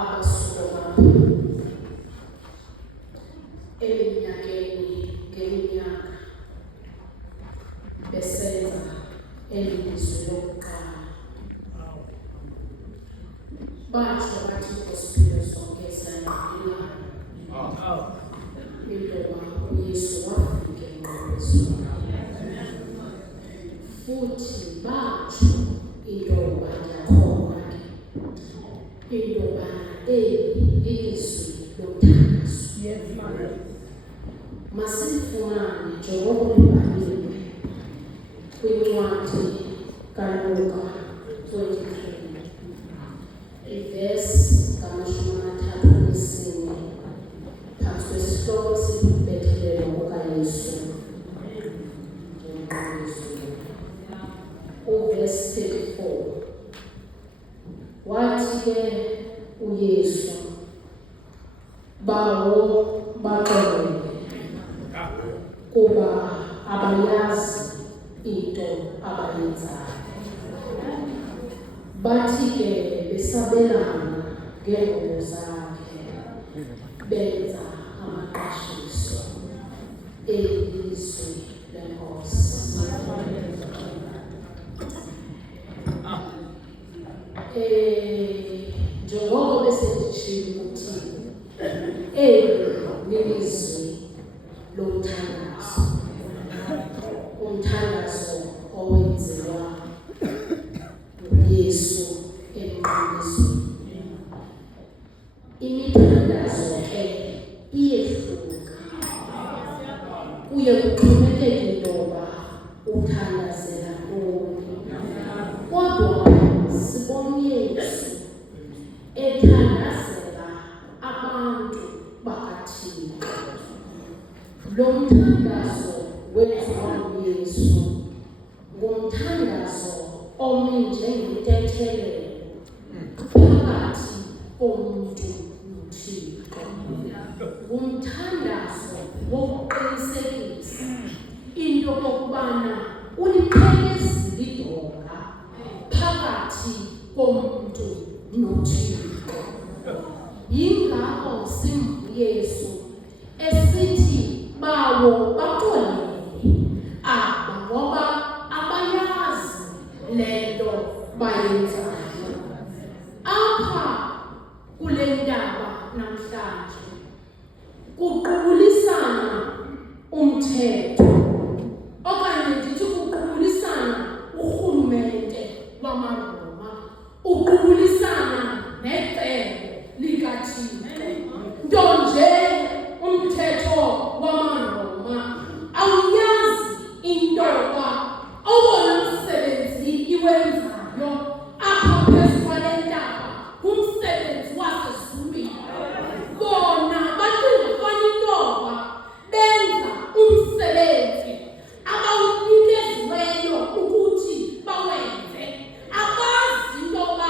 abasuka eminyakeni ngeminyaka besenza elizwe lokuqala. Bathi uSiphiwe sonke sayangqina intoba uYesu wafika enqamezweni, futhi batsho intoba yakholwa intoba ilizwi lomthandazo. Masilifumane njengoba libhaliwe kwincwadi kaLuka 23 ivesi ka-34 phantsi kwesihloko sibethelelwa kukaYesu ngenqamezweni. Uvesi 34 wathi ke uYesu, Bawo, Baxolele, kuba abayazi into abayenzayo. Bathi ke besabelana ngeengubo zakhe benza amaqashiso elizwi lenkosi. Njengoko beseditshile ukuthi lilizwi lomthandazo, umthandazo owenziwa nguYesu emnqamezweni. Imithandazo ke iyehluka, kuye kuxhomekeke intoba uthandazela ntoni. Kodwa sibona uYesu ethandazela abantu bakaThixo. Lo mthandazo wenziwa nguYesu ngumthandazo omi njengentethelelo phakathi komuntu noThixo. Ngumthandazo wokuqinisekisa into yokubana uliqhekezile idonga phakathi komuntu noThixo. Yingakho singuYesu esithi bawo baxolele ngoba abayazi le nto bayenzayo. Apha kule ndaba namhlanje kuqubulisana umthetho, okanye ndithi kuqubulisana urhulumente wamaRoma, uqubulisana necebo likaThixo. Nto nje umthetho wamaRoma awuyazi intoba owona msebenzi iwenzayo apha phezu kwale ntaba ngumsebenzi wasezulwini. Bona bacinga fana intoba benza umsebenzi abawunikeziweyo ukuthi bawenze. Abazi intoba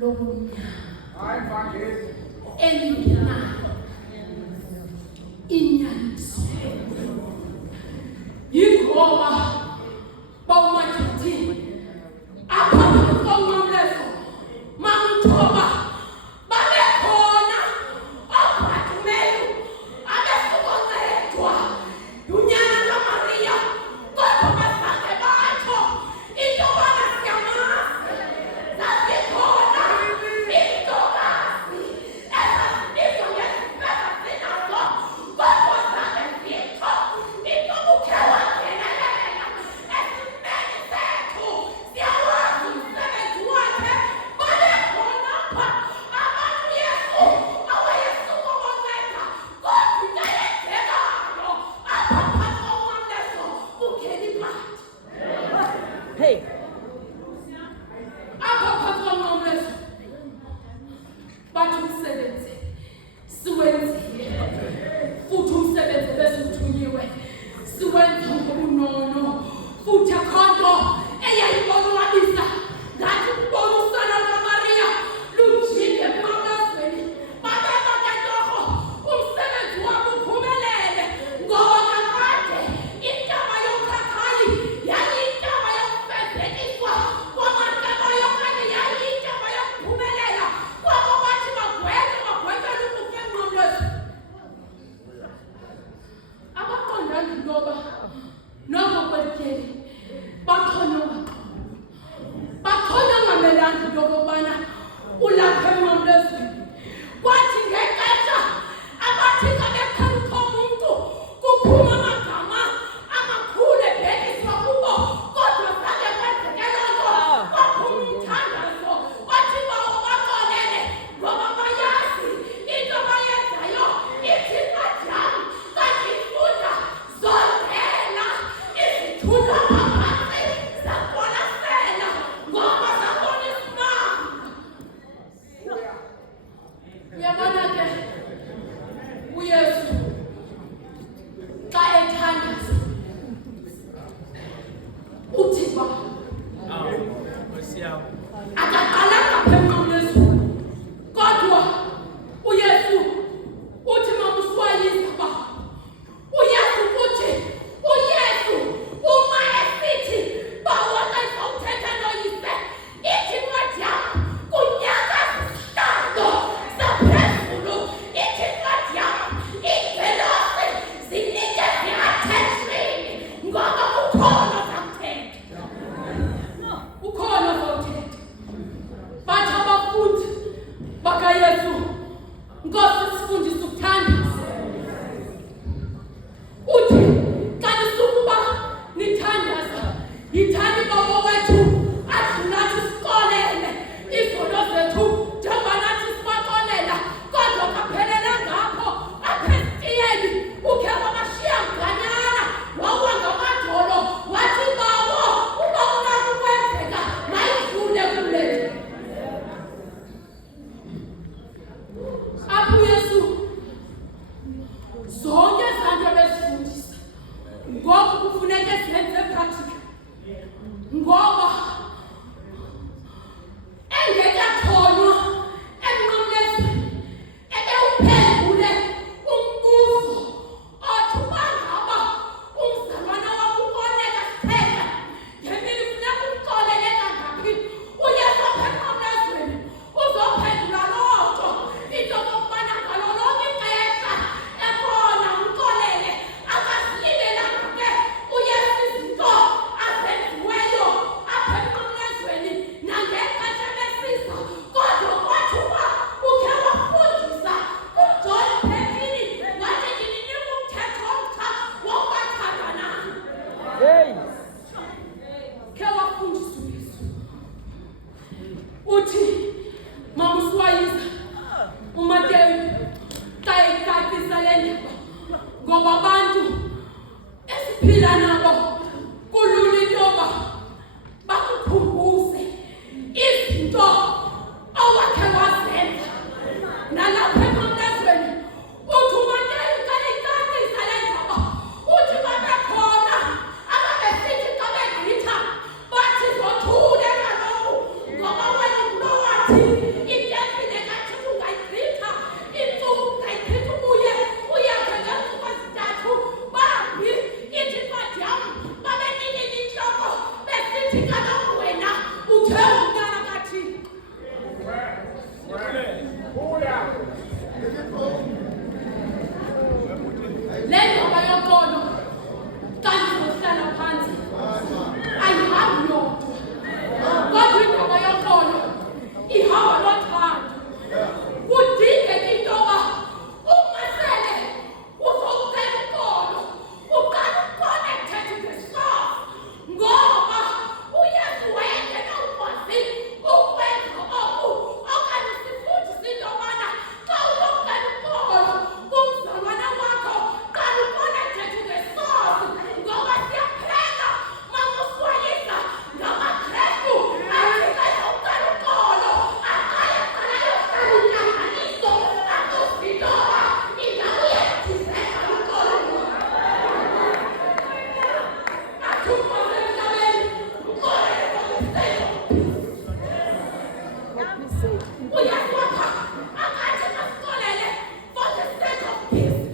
lobumnyama elingenayo inyaniso. Yingoba bawumajithi apha kwamamleso mamthoba babekhona abadumelu abesukoncedwa unyana kaMaria, kodwa bazange batsho into yobana siyamazi. Zazikhona iintokazi ezazibizwa ngezifeza zinazo, kodwa zange zitsho into ubukhe wangenelela esimeni sethu. Siyawazi umsebenzi wakhe. Babekhona apha abantu Yesu awayesuka banceda, kodwa into eyenzekayo apha phantsi komamleso kungena iplathi. Hey. Apha phantsi komamleso bathi umsebenzi siwenzile, futhi umsebenzi ebesiwuthunyiwe siwenza ngobunono, futhi akho nto eyayibonwabisa ngathi ukubona usana lukaMaria lujike emamlezweni. Babeba ke torho umsebenzi wabo uphumelele, ngoba kakade intaba yokhakhali yayintaba yokufezekiswa kwamacebo yokanye, yayintaba yokuphumelela kwabo bathi bagwetele ukufa emamlezweni. Abaqondanga intoba noko kwelityeli baxhonyongamelanga into yokobana ulapha emamlezweni. Kwathi ngexesha abathi xa beqhela uthoma umntu kuphuma amagama amakhulu ebhekiswa kubo, kodwa zange kwenzeke loo nto. Kwaphuma umthandazo wathi Baxolele, ngoba bayazi into abayenzayo ithi incwadi yam kanti ifunda zondela izithunywa ngaphantsi zaqwalasela, ngoba zabona isimanga. Uyabona ke uYesu xa ethandaza uthi uba akaqalanga apha emamlezweni, kodwa uYesu uthi mamuswayise uba uYesu uthi uYesu uma esithi Bawo xa izawuthetha noyise ithi incwadi yam kunyaka zisihlanu zaphezulu, ithi incwadi yam iingelosi zinikeze attention, ngoba ukhona ozawuthetha. Ukhona ozawuthetha. Bathi abafundi bakaYesu, Nkosi sifundise ukuthandaza. Uthi xa nisukuba nithandaza, yithani Bawo wethu adlula nathi sikolele izono zethu njengoba nathi sibaxolela, kodwa kaphelelanga apho. Apha esitiyeni ukhe wabashiya mganyana, wawa ngamadolo, wathi Bawo uba unako ukwenzeka mayidlule kule. Apho uYesu zonke ezaa nto bezifundisa ngoku kufuneka zenze practical, ngoba engekakhonywa emnqamlezweni ebewuphendule umbuzo othi uba ngaba umzalwana wakho ukoneka sithetha ngemini funeka umxolele kangaphi. uYesu apha emnqamlezweni uzophendula loo nto, into yokokubana ngalo lonke ixesha ekhona umxolele. Akazilibelanga ke uYesu izinto azenziweyo apha emnqamlezweni nangexesha besiza, kodwa kwathiwa ukhe wafundisa uJohn 13 wathi ndininika umthetho omtsha wokubathandanani. Hey. Khe wafundisa uYesu uthi mamuswayisa uMateyu xa ecacisa le ndaba, ngoba abantu esiphila nabo kulula into yoba bakukhumbuze izinto awakhe wazenza. Nalapha emamlezweni uthi uMateyu xa ecacisa le ndaba uthi babekhona ababesithi xa begqitha bathi zothule kaloku, ngoba wena ngulo wathi say. Uyaswapha. Akathi masikolele for the sake of peace.